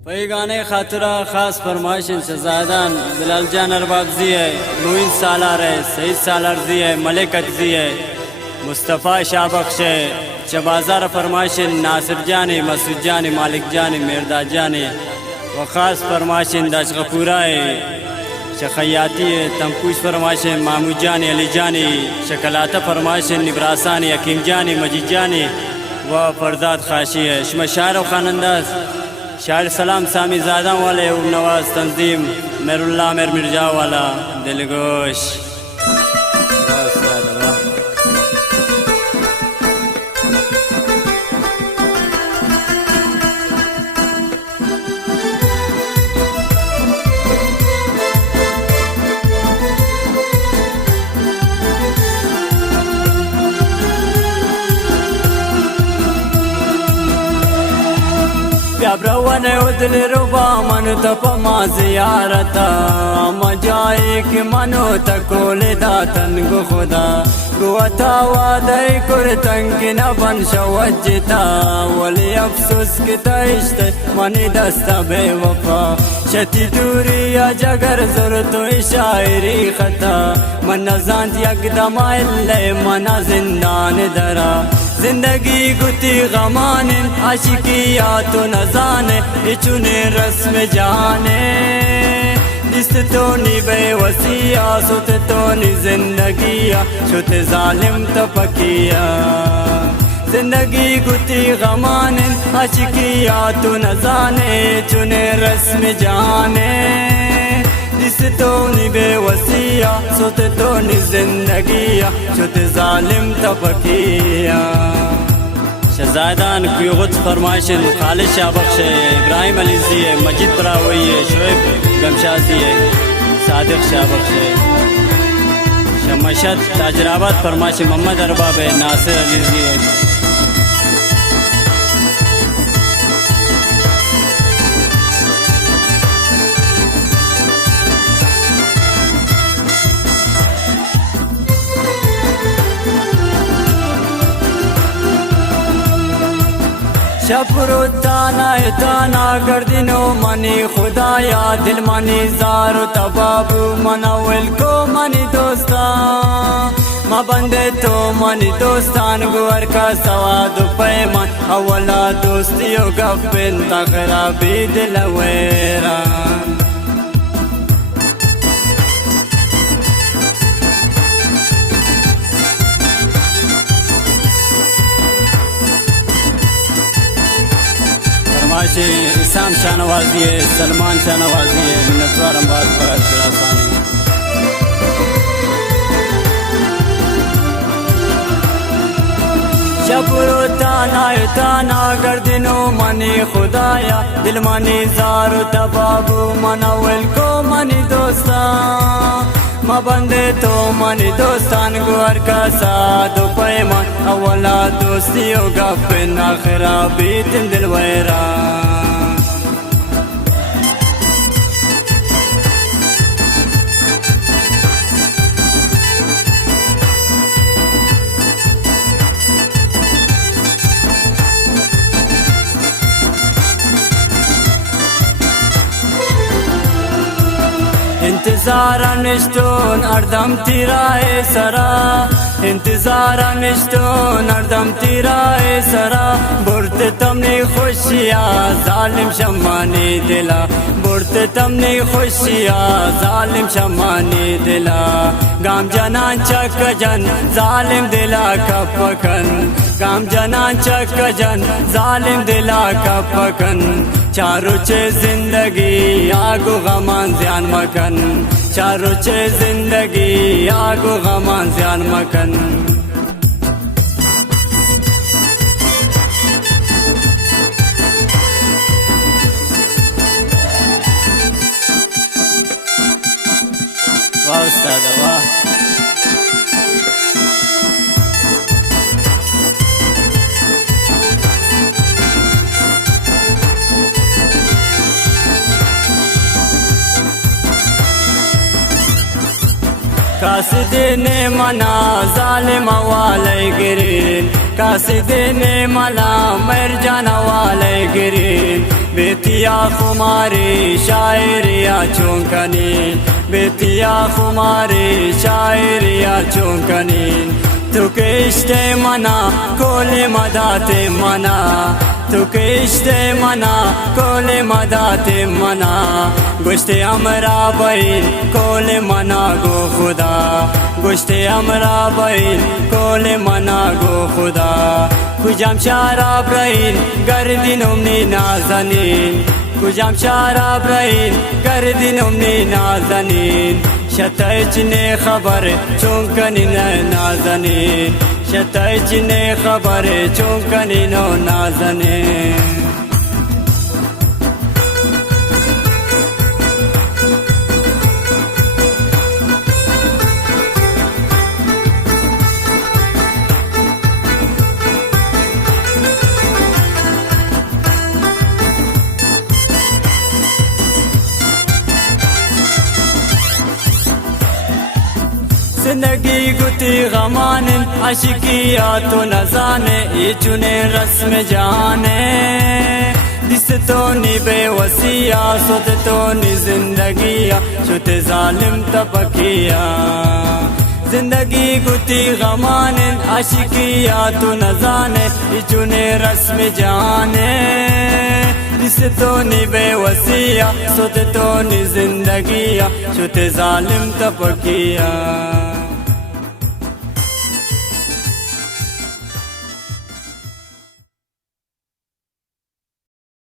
पही गाने खातरा खास फरमाइशन शहजादान बिलाल जान अरबागजी है, मोइन सालार है, सईद सालारजी है, मलिक अकजी है, मुस्तफ़ा शाहबख्श है, शबाजार फरमाइशन नासिर जानी, मसूद जानी, मालिक जानी, मिर्दा जानी व ख़ास फरमाइशन दाश गफूरा है, शखयाती है, तमकुश फरमाइशन मामू जानी, अली जानी, शकलाता फरमाइशन निब्रासानी, हकीम जानी, मजीद जानी व फरदाद खाशी है। शमा शायर व खानंदाज शायर सलाम सामी ज़ादा वाले नवाज तंजीम मेरुल्ला मेर मिर्जा वाला दिलगोश। प्याब्रवने उदल रुबा मन तप मा ज़ियारता मजाए कि मनो तकोले दातन गो खुदा गुवता वादे कुर तंग न बन शवजता वली अफसोस के तइश्त मनी दस्ता बेवफा शती दूरी या जगर जुर तो शायरी खता मन नजान यकदम इल्ले मना जिंदान दरा जिंदगी गुती गमान आशिकिया तो न जाने इचुने रस्म जाने जिस तो नी बेवसिया सुत तो नी जिंदगिया शुत जालिम तो पकिया जिंदगी गुती गमान आशिकिया तो न जाने चुने रस्म जाने जिस तो नी बेवसिया सुत तो नी जिंदगिया शुत जालिम तो पकिया। शहजादान की गुत फरमाइशन खालिद शाहबख्श है, इब्राहिम अलीजी है, मजीद परावई है, शोएब गमशाजी है, सादिक शाहबख्श है, शमशद ताजराबाद फरमाइश मोहम्मद अरबाब है, नासिर अलीजी है। शफरो ताना ताना गर्दिनो मनी खुदाया दिल मनी जारो तबाबू मनावल को मनी दोस्ता मा बंदे तो मनी दोस्तान गुवर का सवाद पैमान अवला दोस्तियों गप्पिन तखरा भी दिलवेरा माशे इसाम शाहनवाजी है, सलमान शाहनवाजी है, मिन्नतवार अंबाज पर आसानी शबरो ताना ताना गर्दिनो मनी खुदाया दिल मनी जारो तबाबू मनावल को मनी दोस्ता मा बंदे तो मनी दोस्तान गुवर का साथ पैमान अवला दोस्तियों गप्पिन आखिरा बीतिन दिलवेरा इंतज़ार निश्तोन अर्दम तिराए सरा इंतज़ार निश्तोन अर्दम तिराए सरा बुरते तमने खुशिया जालिम शमाने दिला बुरते तमने खुशिया जालिम शमाने दिला गाम जनान चकजन जालिम दिला कपकन गाम जनान चकजन जालिम दिला कपकन चारों चे जिंदगी आगो गमान ज़्यान मकन चारों चे जिंदगी आगो गमान ज़्यान मकन वाह उस्ताद वाह। कासिदने मना जालिम वाले गिरीन कासिदने मला मर जाना वाले गिरीन बेतिया खुमारी शायरिया चौंकनी बेतिया खुमारी शायरिया चौंकनी तुके इश्ते मना कोले मदाते मना तुके इश्ते मना कोले मदाते मना गुश्ते हमरा बहिन कोले मना गो खुदा गुश्ते हमरा बहिन कोले मना गो खुदा कुजाम शाराब रहीन गर्दिन उमनी नाजनीन कुजाम शाराब रहीन गर्दिन उमनी नाजनीन शतैच ने खबर चौंकनी नाजनीन शतैच ने खबर चौंकनी नो नाजनीन जिंदगी गुती गमान आशिकिया तो न जाने ये चुने रस्म जाने दिस तो नि बेवसिया सुत तो नि जिंदगिया छुते जालिम तपकिया जिंदगी गुती गमान आशिकिया तो न जाने ये चुने रस्म जाने दिस तो नि बेवसिया सुत तो नि जिंदगिया छुते जालिम तपकिया